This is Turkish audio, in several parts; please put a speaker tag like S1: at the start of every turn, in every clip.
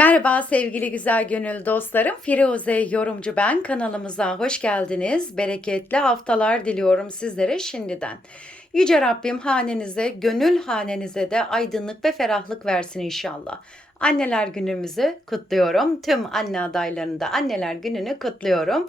S1: Merhaba sevgili güzel gönül dostlarım. Firuze yorumcu ben. Kanalımıza hoş geldiniz. Bereketli haftalar diliyorum sizlere şimdiden. Yüce Rabbim hanenize, gönül hanenize de aydınlık ve ferahlık versin inşallah. Anneler günümüzü kutluyorum. Tüm anne adaylarını da anneler gününü kutluyorum.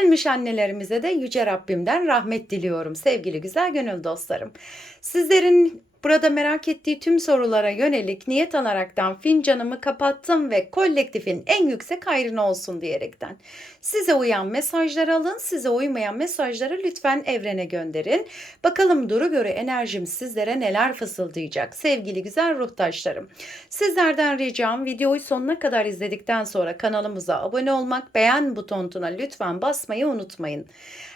S1: Ölmüş annelerimize de Yüce Rabbimden rahmet diliyorum sevgili güzel gönül dostlarım. Sizlerin Burada merak ettiği tüm sorulara yönelik niyet alaraktan fincanımı kapattım ve kolektifin en yüksek hayrına olsun diyerekten. Size uyan mesajları alın, size uymayan mesajları lütfen evrene gönderin. Bakalım duru göre enerjim sizlere neler fısıldayacak sevgili güzel ruhtaşlarım. Sizlerden ricam videoyu sonuna kadar izledikten sonra kanalımıza abone olmak, beğen butonuna lütfen basmayı unutmayın.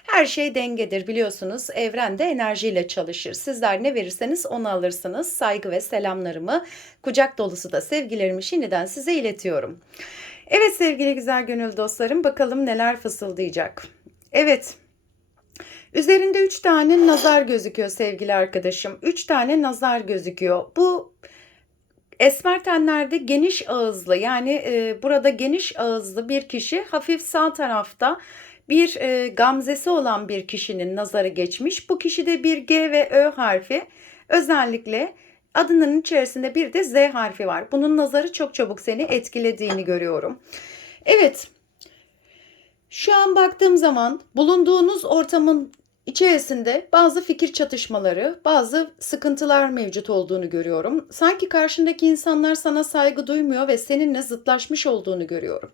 S1: Her şey dengedir biliyorsunuz. Evren de enerjiyle çalışır. Sizler ne verirseniz onu alırsınız. Saygı ve selamlarımı, kucak dolusu da sevgilerimi şimdiden size iletiyorum. Evet sevgili güzel gönül dostlarım bakalım neler fısıldayacak. Evet Üzerinde 3 tane nazar gözüküyor sevgili arkadaşım. 3 tane nazar gözüküyor. Bu esmer tenlerde geniş ağızlı yani e, burada geniş ağızlı bir kişi hafif sağ tarafta bir e, gamzesi olan bir kişinin nazarı geçmiş. Bu kişide bir G ve Ö harfi özellikle adının içerisinde bir de Z harfi var. Bunun nazarı çok çabuk seni etkilediğini görüyorum. Evet. Şu an baktığım zaman bulunduğunuz ortamın içerisinde bazı fikir çatışmaları, bazı sıkıntılar mevcut olduğunu görüyorum. Sanki karşındaki insanlar sana saygı duymuyor ve seninle zıtlaşmış olduğunu görüyorum.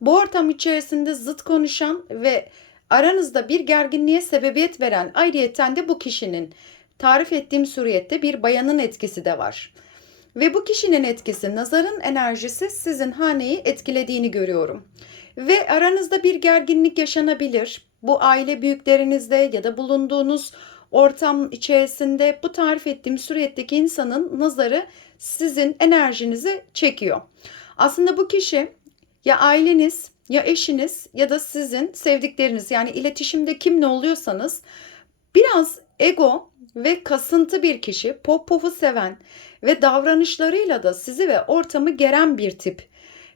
S1: Bu ortam içerisinde zıt konuşan ve aranızda bir gerginliğe sebebiyet veren ayrıyeten de bu kişinin tarif ettiğim suriyette bir bayanın etkisi de var. Ve bu kişinin etkisi, nazarın enerjisi sizin haneyi etkilediğini görüyorum. Ve aranızda bir gerginlik yaşanabilir. Bu aile büyüklerinizde ya da bulunduğunuz ortam içerisinde bu tarif ettiğim suretteki insanın nazarı sizin enerjinizi çekiyor. Aslında bu kişi ya aileniz ya eşiniz ya da sizin sevdikleriniz yani iletişimde kim ne oluyorsanız biraz ego ve kasıntı bir kişi pop popu seven ve davranışlarıyla da sizi ve ortamı geren bir tip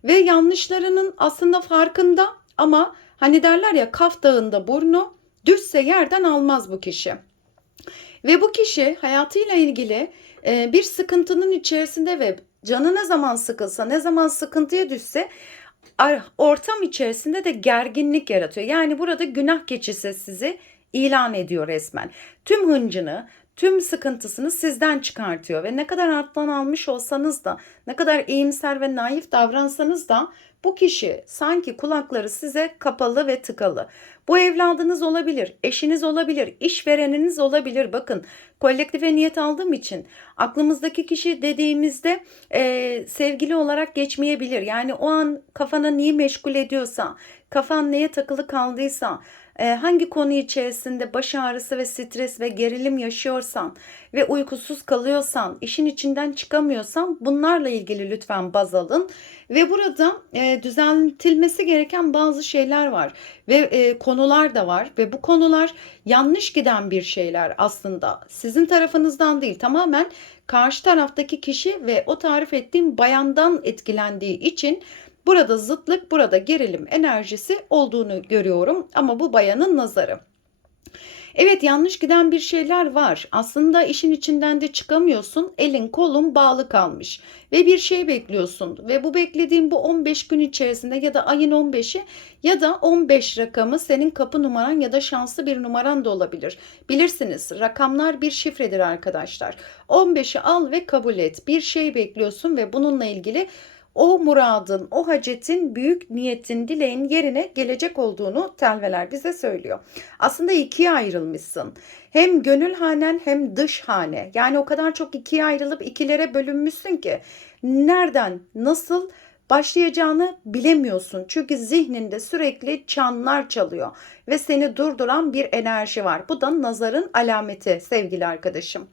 S1: ve yanlışlarının aslında farkında ama hani derler ya kaf dağında burnu düşse yerden almaz bu kişi. Ve bu kişi hayatıyla ilgili bir sıkıntının içerisinde ve canı ne zaman sıkılsa, ne zaman sıkıntıya düşse ortam içerisinde de gerginlik yaratıyor. Yani burada günah keçisi sizi ilan ediyor resmen. Tüm hıncını, tüm sıkıntısını sizden çıkartıyor ve ne kadar alttan almış olsanız da, ne kadar iyimser ve naif davransanız da bu kişi sanki kulakları size kapalı ve tıkalı. Bu evladınız olabilir, eşiniz olabilir, işvereniniz olabilir. Bakın kolektife niyet aldığım için aklımızdaki kişi dediğimizde e, sevgili olarak geçmeyebilir. Yani o an kafana neyi meşgul ediyorsa, kafan neye takılı kaldıysa, hangi konu içerisinde baş ağrısı ve stres ve gerilim yaşıyorsan ve uykusuz kalıyorsan, işin içinden çıkamıyorsan bunlarla ilgili lütfen baz alın. Ve burada e, düzeltilmesi gereken bazı şeyler var ve e, konular da var ve bu konular yanlış giden bir şeyler aslında. Sizin tarafınızdan değil tamamen karşı taraftaki kişi ve o tarif ettiğim bayandan etkilendiği için Burada zıtlık, burada gerilim enerjisi olduğunu görüyorum ama bu bayanın nazarı. Evet yanlış giden bir şeyler var. Aslında işin içinden de çıkamıyorsun. Elin kolun bağlı kalmış ve bir şey bekliyorsun ve bu beklediğin bu 15 gün içerisinde ya da ayın 15'i ya da 15 rakamı senin kapı numaran ya da şanslı bir numaran da olabilir. Bilirsiniz rakamlar bir şifredir arkadaşlar. 15'i al ve kabul et. Bir şey bekliyorsun ve bununla ilgili o muradın, o hacetin, büyük niyetin, dileğin yerine gelecek olduğunu telveler bize söylüyor. Aslında ikiye ayrılmışsın. Hem gönül hanen hem dış hane. Yani o kadar çok ikiye ayrılıp ikilere bölünmüşsün ki nereden, nasıl başlayacağını bilemiyorsun. Çünkü zihninde sürekli çanlar çalıyor ve seni durduran bir enerji var. Bu da nazarın alameti sevgili arkadaşım.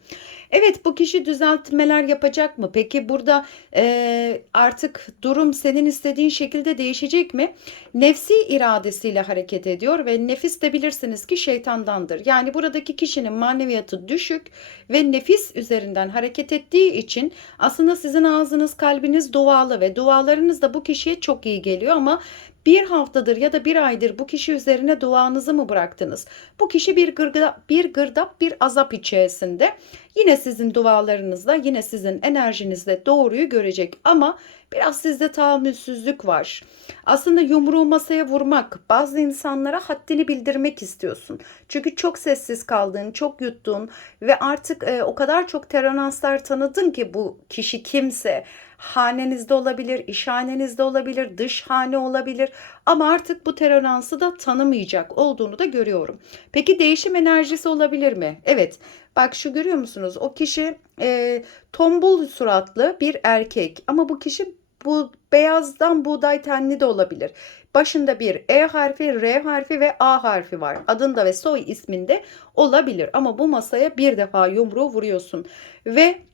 S1: Evet bu kişi düzeltmeler yapacak mı? Peki burada e, artık durum senin istediğin şekilde değişecek mi? Nefsi iradesiyle hareket ediyor ve nefis de bilirsiniz ki şeytandandır. Yani buradaki kişinin maneviyatı düşük ve nefis üzerinden hareket ettiği için aslında sizin ağzınız kalbiniz dualı ve duaların dualarınız da bu kişiye çok iyi geliyor ama bir haftadır ya da bir aydır bu kişi üzerine duanızı mı bıraktınız? Bu kişi bir gırgıda, bir gırdap bir azap içerisinde. Yine sizin dualarınızla, yine sizin enerjinizle doğruyu görecek ama biraz sizde tahammülsüzlük var. Aslında yumruğu masaya vurmak, bazı insanlara haddini bildirmek istiyorsun. Çünkü çok sessiz kaldığın, çok yuttuğun ve artık e, o kadar çok terananslar tanıdın ki bu kişi kimse hanenizde olabilir, işhanenizde olabilir, dış hane olabilir ama artık bu teröransı da tanımayacak olduğunu da görüyorum. Peki değişim enerjisi olabilir mi? Evet. Bak şu görüyor musunuz? O kişi e, tombul suratlı bir erkek ama bu kişi bu beyazdan buğday tenli de olabilir. Başında bir E harfi, R harfi ve A harfi var. Adında ve soy isminde olabilir. Ama bu masaya bir defa yumruğu vuruyorsun. Ve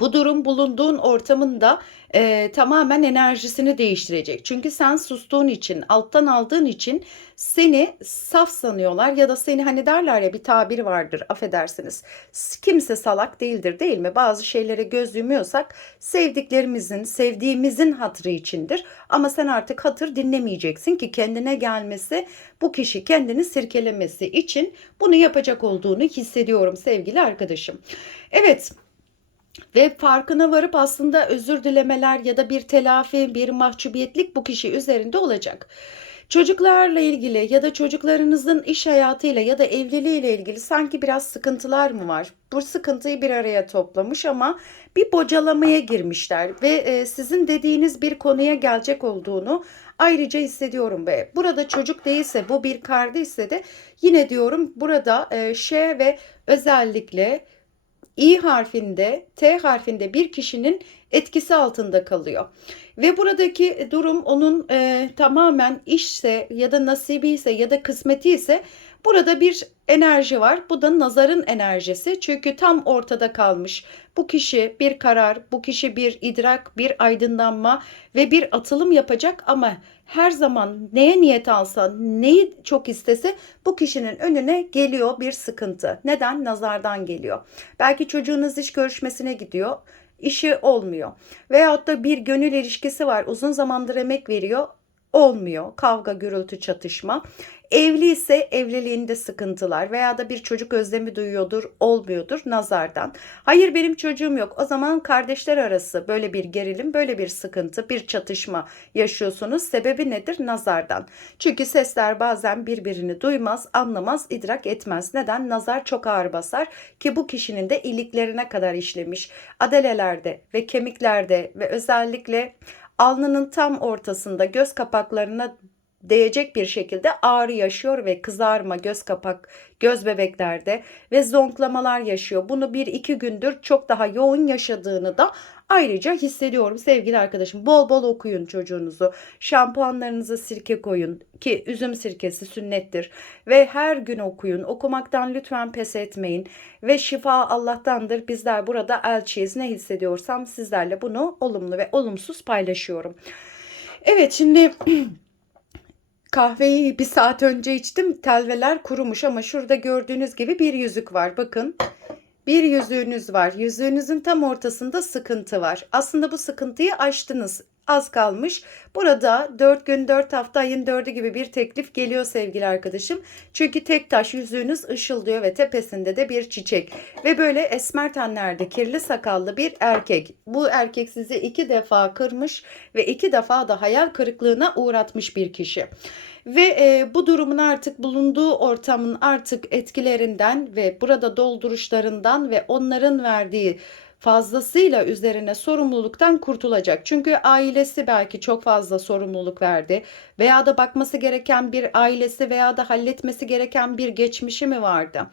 S1: bu durum bulunduğun ortamında e, tamamen enerjisini değiştirecek. Çünkü sen sustuğun için, alttan aldığın için seni saf sanıyorlar ya da seni hani derler ya bir tabir vardır affedersiniz. Kimse salak değildir değil mi? Bazı şeylere göz yumuyorsak sevdiklerimizin, sevdiğimizin hatırı içindir. Ama sen artık hatır dinlemeyeceksin ki kendine gelmesi, bu kişi kendini sirkelemesi için bunu yapacak olduğunu hissediyorum sevgili arkadaşım. Evet, ve farkına varıp aslında özür dilemeler ya da bir telafi, bir mahcubiyetlik bu kişi üzerinde olacak. Çocuklarla ilgili ya da çocuklarınızın iş hayatıyla ya da evliliğiyle ilgili sanki biraz sıkıntılar mı var? Bu sıkıntıyı bir araya toplamış ama bir bocalamaya girmişler ve e, sizin dediğiniz bir konuya gelecek olduğunu ayrıca hissediyorum ve burada çocuk değilse bu bir kardeşse de yine diyorum burada e, şey ve özellikle İ harfinde, T harfinde bir kişinin etkisi altında kalıyor. Ve buradaki durum onun e, tamamen işse ya da nasibi ise ya da kısmeti ise burada bir enerji var. Bu da nazarın enerjisi. Çünkü tam ortada kalmış. Bu kişi bir karar, bu kişi bir idrak, bir aydınlanma ve bir atılım yapacak ama her zaman neye niyet alsa, neyi çok istese bu kişinin önüne geliyor bir sıkıntı. Neden? Nazardan geliyor. Belki çocuğunuz iş görüşmesine gidiyor işi olmuyor. Veyahut da bir gönül ilişkisi var uzun zamandır emek veriyor olmuyor. Kavga, gürültü, çatışma. Evli ise evliliğinde sıkıntılar veya da bir çocuk özlemi duyuyordur, olmuyordur nazardan. Hayır benim çocuğum yok. O zaman kardeşler arası böyle bir gerilim, böyle bir sıkıntı, bir çatışma yaşıyorsunuz. Sebebi nedir? Nazardan. Çünkü sesler bazen birbirini duymaz, anlamaz, idrak etmez. Neden? Nazar çok ağır basar ki bu kişinin de iliklerine kadar işlemiş. Adelelerde ve kemiklerde ve özellikle alnının tam ortasında göz kapaklarına değecek bir şekilde ağrı yaşıyor ve kızarma göz kapak, göz bebeklerde ve zonklamalar yaşıyor. Bunu bir iki gündür çok daha yoğun yaşadığını da ayrıca hissediyorum sevgili arkadaşım. Bol bol okuyun çocuğunuzu. Şampuanlarınıza sirke koyun ki üzüm sirkesi sünnettir. Ve her gün okuyun. Okumaktan lütfen pes etmeyin. Ve şifa Allah'tandır. Bizler burada elçiyiz. Ne hissediyorsam sizlerle bunu olumlu ve olumsuz paylaşıyorum. Evet şimdi Kahveyi bir saat önce içtim. Telveler kurumuş ama şurada gördüğünüz gibi bir yüzük var. Bakın bir yüzüğünüz var. Yüzüğünüzün tam ortasında sıkıntı var. Aslında bu sıkıntıyı aştınız az kalmış. Burada 4 gün 4 hafta ayın 4'ü gibi bir teklif geliyor sevgili arkadaşım. Çünkü tek taş yüzüğünüz ışıldıyor ve tepesinde de bir çiçek. Ve böyle esmer tenlerde kirli sakallı bir erkek. Bu erkek sizi iki defa kırmış ve iki defa da hayal kırıklığına uğratmış bir kişi. Ve e, bu durumun artık bulunduğu ortamın artık etkilerinden ve burada dolduruşlarından ve onların verdiği fazlasıyla üzerine sorumluluktan kurtulacak. Çünkü ailesi belki çok fazla sorumluluk verdi veya da bakması gereken bir ailesi veya da halletmesi gereken bir geçmişi mi vardı?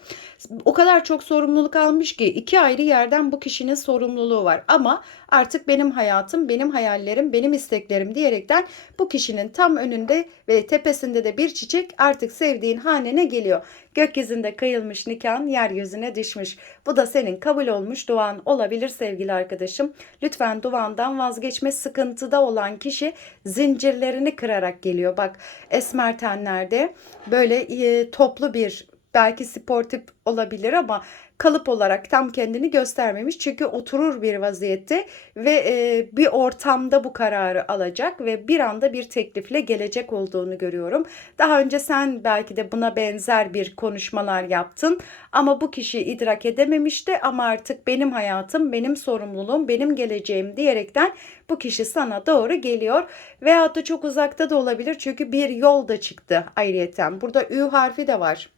S1: O kadar çok sorumluluk almış ki iki ayrı yerden bu kişinin sorumluluğu var. Ama artık benim hayatım, benim hayallerim, benim isteklerim diyerekten bu kişinin tam önünde ve tepesinde de bir çiçek artık sevdiğin hanene geliyor. Gökyüzünde kıyılmış nikahın yeryüzüne düşmüş. Bu da senin kabul olmuş duan olabilir sevgili arkadaşım. Lütfen duandan vazgeçme sıkıntıda olan kişi zincirlerini kırarak geliyor. Bak esmer tenlerde böyle e, toplu bir belki sportif olabilir ama kalıp olarak tam kendini göstermemiş. Çünkü oturur bir vaziyette ve e, bir ortamda bu kararı alacak ve bir anda bir teklifle gelecek olduğunu görüyorum. Daha önce sen belki de buna benzer bir konuşmalar yaptın ama bu kişi idrak edememişti ama artık benim hayatım, benim sorumluluğum, benim geleceğim diyerekten bu kişi sana doğru geliyor veyahut da çok uzakta da olabilir çünkü bir yol da çıktı ayrıyeten. Burada Ü harfi de var.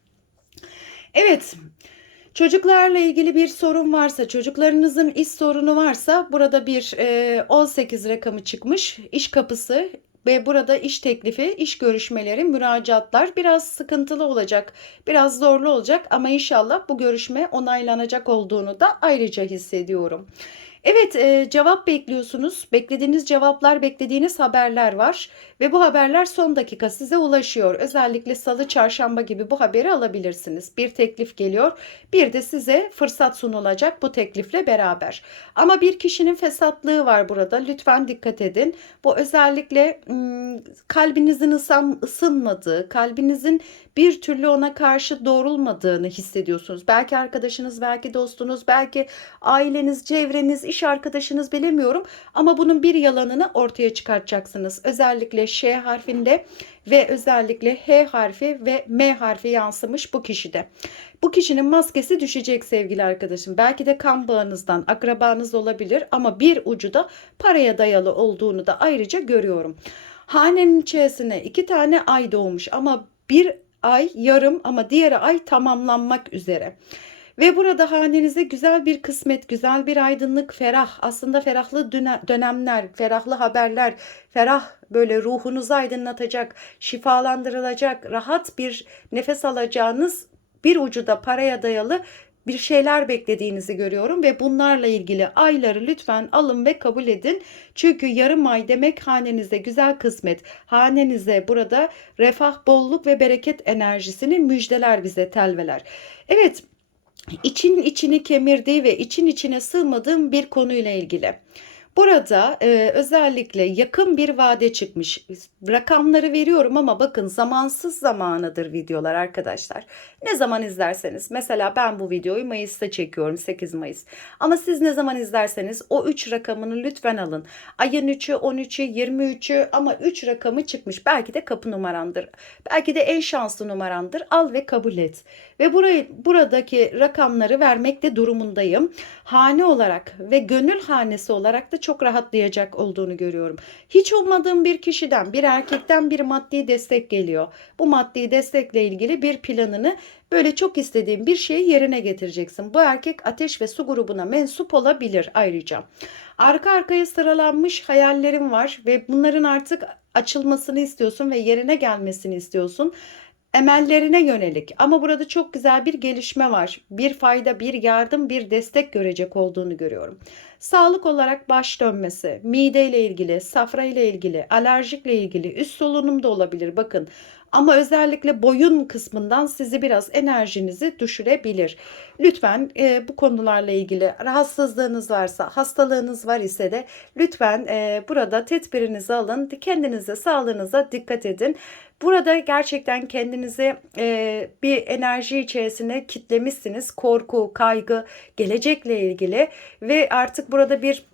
S1: Evet. Çocuklarla ilgili bir sorun varsa, çocuklarınızın iş sorunu varsa burada bir e, 18 rakamı çıkmış. iş kapısı ve burada iş teklifi, iş görüşmeleri, müracaatlar biraz sıkıntılı olacak. Biraz zorlu olacak ama inşallah bu görüşme onaylanacak olduğunu da ayrıca hissediyorum. Evet, e, cevap bekliyorsunuz. Beklediğiniz cevaplar, beklediğiniz haberler var ve bu haberler son dakika size ulaşıyor. Özellikle salı, çarşamba gibi bu haberi alabilirsiniz. Bir teklif geliyor, bir de size fırsat sunulacak bu teklifle beraber. Ama bir kişinin fesatlığı var burada. Lütfen dikkat edin. Bu özellikle ım, kalbinizin ısın, ısınmadığı, kalbinizin bir türlü ona karşı doğrulmadığını hissediyorsunuz. Belki arkadaşınız, belki dostunuz, belki aileniz, çevreniz, iş arkadaşınız bilemiyorum ama bunun bir yalanını ortaya çıkartacaksınız. Özellikle Ş harfinde ve özellikle H harfi ve M harfi yansımış bu kişide. Bu kişinin maskesi düşecek sevgili arkadaşım. Belki de kan bağınızdan, akrabanız olabilir ama bir ucu da paraya dayalı olduğunu da ayrıca görüyorum. Hanenin içerisine iki tane ay doğmuş ama bir ay yarım ama diğer ay tamamlanmak üzere. Ve burada hanenize güzel bir kısmet, güzel bir aydınlık, ferah, aslında ferahlı dönemler, ferahlı haberler, ferah böyle ruhunuzu aydınlatacak, şifalandırılacak, rahat bir nefes alacağınız bir ucu da paraya dayalı bir şeyler beklediğinizi görüyorum ve bunlarla ilgili ayları lütfen alın ve kabul edin. Çünkü yarım ay demek hanenize güzel kısmet, hanenize burada refah, bolluk ve bereket enerjisini müjdeler bize telveler. Evet, için içini kemirdiği ve için içine sığmadığım bir konuyla ilgili. Burada e, özellikle yakın bir vade çıkmış. Rakamları veriyorum ama bakın zamansız zamanıdır videolar arkadaşlar. Ne zaman izlerseniz mesela ben bu videoyu Mayıs'ta çekiyorum 8 Mayıs. Ama siz ne zaman izlerseniz o 3 rakamını lütfen alın. Ayın 3'ü, 13'ü, 23'ü ama 3 rakamı çıkmış. Belki de kapı numarandır. Belki de en şanslı numarandır. Al ve kabul et. Ve burayı buradaki rakamları vermekte durumundayım. Hane olarak ve gönül hanesi olarak da çok rahatlayacak olduğunu görüyorum. Hiç olmadığım bir kişiden, bir erkekten bir maddi destek geliyor. Bu maddi destekle ilgili bir planını böyle çok istediğim bir şeyi yerine getireceksin. Bu erkek ateş ve su grubuna mensup olabilir ayrıca. Arka arkaya sıralanmış hayallerim var ve bunların artık açılmasını istiyorsun ve yerine gelmesini istiyorsun emellerine yönelik ama burada çok güzel bir gelişme var. Bir fayda, bir yardım, bir destek görecek olduğunu görüyorum. Sağlık olarak baş dönmesi, mide ile ilgili, safra ile ilgili, alerjikle ilgili, üst solunum da olabilir. Bakın ama özellikle boyun kısmından sizi biraz enerjinizi düşürebilir. Lütfen e, bu konularla ilgili rahatsızlığınız varsa, hastalığınız var ise de lütfen e, burada tedbirinizi alın. Kendinize, sağlığınıza dikkat edin. Burada gerçekten kendinizi e, bir enerji içerisine kitlemişsiniz. Korku, kaygı, gelecekle ilgili ve artık burada bir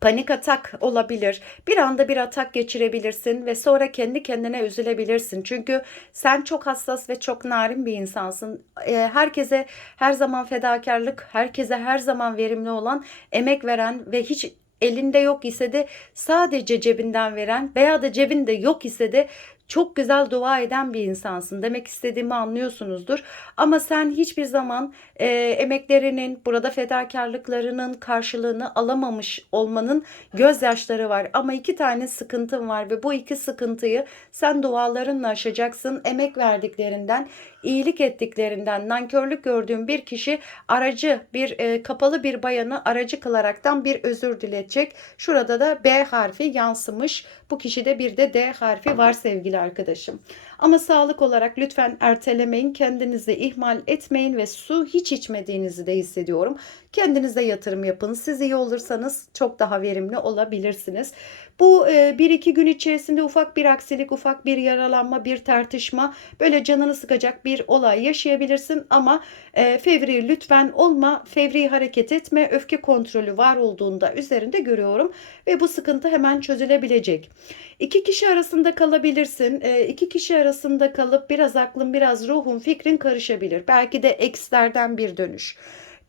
S1: panik atak olabilir. Bir anda bir atak geçirebilirsin ve sonra kendi kendine üzülebilirsin. Çünkü sen çok hassas ve çok narin bir insansın. Herkese her zaman fedakarlık, herkese her zaman verimli olan, emek veren ve hiç elinde yok ise de sadece cebinden veren veya da cebinde yok ise de çok güzel dua eden bir insansın. Demek istediğimi anlıyorsunuzdur. Ama sen hiçbir zaman e, emeklerinin, burada fedakarlıklarının karşılığını alamamış olmanın gözyaşları var. Ama iki tane sıkıntın var ve bu iki sıkıntıyı sen dualarınla aşacaksın. Emek verdiklerinden, iyilik ettiklerinden, nankörlük gördüğün bir kişi aracı, bir e, kapalı bir bayanı aracı kılaraktan bir özür diletecek. Şurada da B harfi yansımış. Bu kişide bir de D harfi var sevgili arkadaşım. Ama sağlık olarak lütfen ertelemeyin, kendinizi ihmal etmeyin ve su hiç içmediğinizi de hissediyorum. Kendinize yatırım yapın. Siz iyi olursanız çok daha verimli olabilirsiniz. Bu e, bir iki gün içerisinde ufak bir aksilik, ufak bir yaralanma, bir tartışma, böyle canını sıkacak bir olay yaşayabilirsin ama e, fevri lütfen olma, fevri hareket etme, öfke kontrolü var olduğunda üzerinde görüyorum ve bu sıkıntı hemen çözülebilecek. İki kişi arasında kalabilirsin. E, iki kişi arasında kalıp biraz aklın, biraz ruhun, fikrin karışabilir. Belki de ekslerden bir dönüş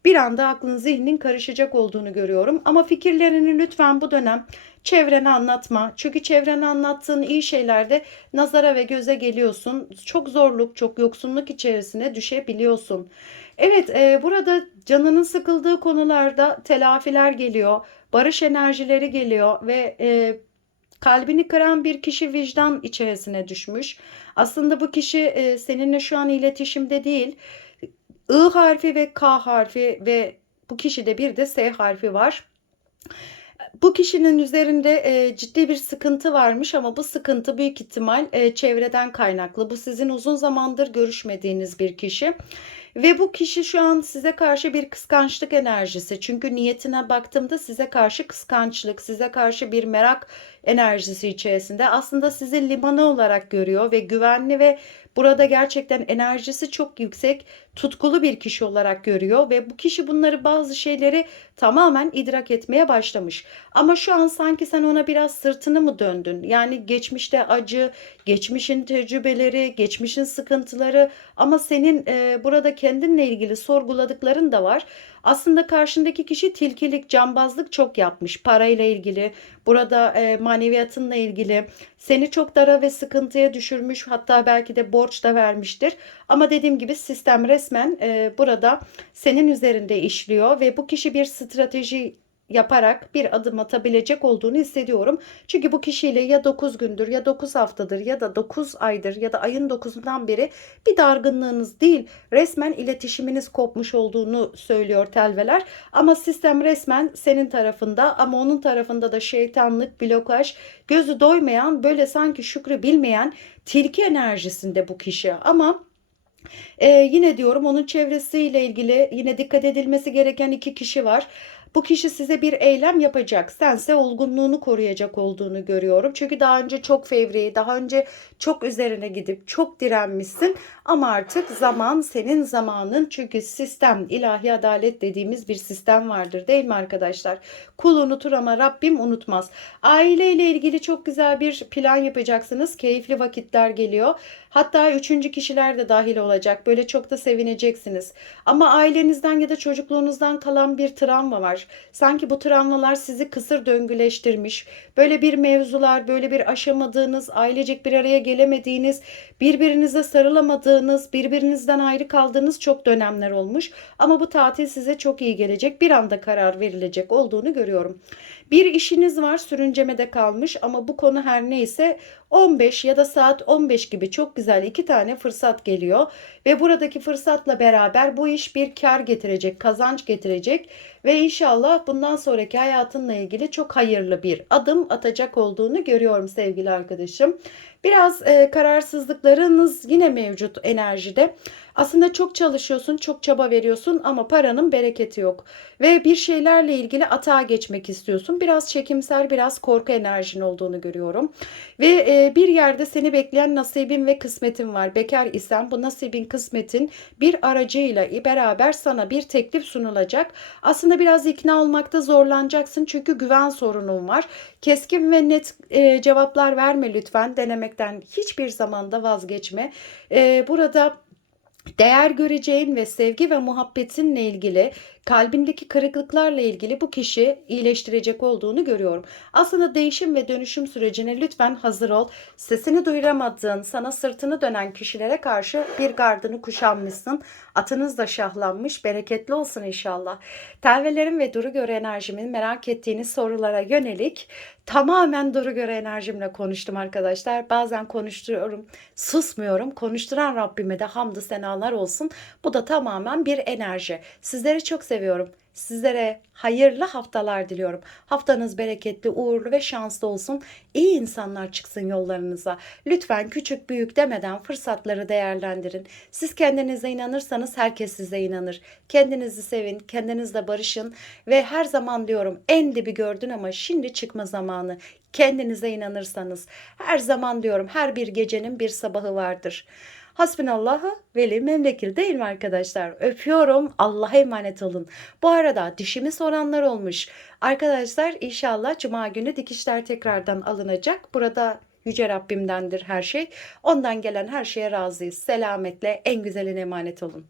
S1: bir anda aklın zihnin karışacak olduğunu görüyorum. Ama fikirlerini lütfen bu dönem çevrene anlatma. Çünkü çevrene anlattığın iyi şeylerde nazara ve göze geliyorsun. Çok zorluk, çok yoksunluk içerisine düşebiliyorsun. Evet, e, burada canının sıkıldığı konularda telafiler geliyor, barış enerjileri geliyor ve e, kalbini kıran bir kişi vicdan içerisine düşmüş. Aslında bu kişi e, seninle şu an iletişimde değil. I harfi ve K harfi ve bu kişide bir de S harfi var. Bu kişinin üzerinde e, ciddi bir sıkıntı varmış ama bu sıkıntı büyük ihtimal e, çevreden kaynaklı. Bu sizin uzun zamandır görüşmediğiniz bir kişi. Ve bu kişi şu an size karşı bir kıskançlık enerjisi. Çünkü niyetine baktığımda size karşı kıskançlık, size karşı bir merak enerjisi içerisinde. Aslında sizi limanı olarak görüyor ve güvenli ve burada gerçekten enerjisi çok yüksek, tutkulu bir kişi olarak görüyor ve bu kişi bunları bazı şeyleri tamamen idrak etmeye başlamış. Ama şu an sanki sen ona biraz sırtını mı döndün? Yani geçmişte acı, geçmişin tecrübeleri, geçmişin sıkıntıları ama senin e, burada kendinle ilgili sorguladıkların da var. Aslında karşındaki kişi tilkilik, cambazlık çok yapmış. Parayla ilgili, burada e, maneviyatınla ilgili. Seni çok dara ve sıkıntıya düşürmüş. Hatta belki de borç da vermiştir. Ama dediğim gibi sistem resmen e, burada senin üzerinde işliyor ve bu kişi bir strateji yaparak bir adım atabilecek olduğunu hissediyorum. Çünkü bu kişiyle ya 9 gündür ya 9 haftadır ya da 9 aydır ya da ayın 9'undan beri bir dargınlığınız değil resmen iletişiminiz kopmuş olduğunu söylüyor telveler. Ama sistem resmen senin tarafında ama onun tarafında da şeytanlık, blokaj, gözü doymayan böyle sanki şükrü bilmeyen tilki enerjisinde bu kişi. Ama ee, yine diyorum onun çevresiyle ilgili yine dikkat edilmesi gereken iki kişi var. Bu kişi size bir eylem yapacak. Sense olgunluğunu koruyacak olduğunu görüyorum. Çünkü daha önce çok fevri, daha önce çok üzerine gidip çok direnmişsin. Ama artık zaman senin zamanın. Çünkü sistem, ilahi adalet dediğimiz bir sistem vardır değil mi arkadaşlar? Kul unutur ama Rabbim unutmaz. Aileyle ilgili çok güzel bir plan yapacaksınız. Keyifli vakitler geliyor. Hatta üçüncü kişiler de dahil olacak. Böyle çok da sevineceksiniz. Ama ailenizden ya da çocukluğunuzdan kalan bir travma var. Sanki bu travmalar sizi kısır döngüleştirmiş. Böyle bir mevzular, böyle bir aşamadığınız, ailecek bir araya gelemediğiniz, birbirinize sarılamadığınız, birbirinizden ayrı kaldığınız çok dönemler olmuş. Ama bu tatil size çok iyi gelecek. Bir anda karar verilecek olduğunu görüyorum. Bir işiniz var sürüncemede kalmış ama bu konu her neyse 15 ya da saat 15 gibi çok güzel iki tane fırsat geliyor ve buradaki fırsatla beraber bu iş bir kar getirecek, kazanç getirecek ve inşallah bundan sonraki hayatınla ilgili çok hayırlı bir adım atacak olduğunu görüyorum sevgili arkadaşım. Biraz e, kararsızlıklarınız yine mevcut enerjide. Aslında çok çalışıyorsun, çok çaba veriyorsun ama paranın bereketi yok. Ve bir şeylerle ilgili atağa geçmek istiyorsun. Biraz çekimsel, biraz korku enerjin olduğunu görüyorum. Ve e, bir yerde seni bekleyen nasibin ve kısmetin var. Bekar isen bu nasibin, kısmetin bir aracıyla beraber sana bir teklif sunulacak. Aslında biraz ikna olmakta zorlanacaksın çünkü güven sorunun var. Keskin ve net e, cevaplar verme lütfen. Denemekten hiçbir zamanda vazgeçme. E, burada değer göreceğin ve sevgi ve muhabbetinle ilgili kalbindeki kırıklıklarla ilgili bu kişi iyileştirecek olduğunu görüyorum. Aslında değişim ve dönüşüm sürecine lütfen hazır ol. Sesini duyuramadığın, sana sırtını dönen kişilere karşı bir gardını kuşanmışsın. Atınız da şahlanmış. Bereketli olsun inşallah. Telvelerim ve duru göre enerjimin merak ettiğiniz sorulara yönelik tamamen duru göre enerjimle konuştum arkadaşlar. Bazen konuşturuyorum, susmuyorum. Konuşturan Rabbime de hamdü senalar olsun. Bu da tamamen bir enerji. Sizleri çok seviyorum. Sizlere hayırlı haftalar diliyorum. Haftanız bereketli, uğurlu ve şanslı olsun. İyi insanlar çıksın yollarınıza. Lütfen küçük büyük demeden fırsatları değerlendirin. Siz kendinize inanırsanız herkes size inanır. Kendinizi sevin, kendinizle barışın ve her zaman diyorum en dibi gördün ama şimdi çıkma zamanı. Kendinize inanırsanız her zaman diyorum her bir gecenin bir sabahı vardır. Hasbinallahı veli memlekil değil mi arkadaşlar? Öpüyorum. Allah'a emanet olun. Bu arada dişimi soranlar olmuş. Arkadaşlar inşallah cuma günü dikişler tekrardan alınacak. Burada Yüce Rabbimdendir her şey. Ondan gelen her şeye razıyız. Selametle en güzeline emanet olun.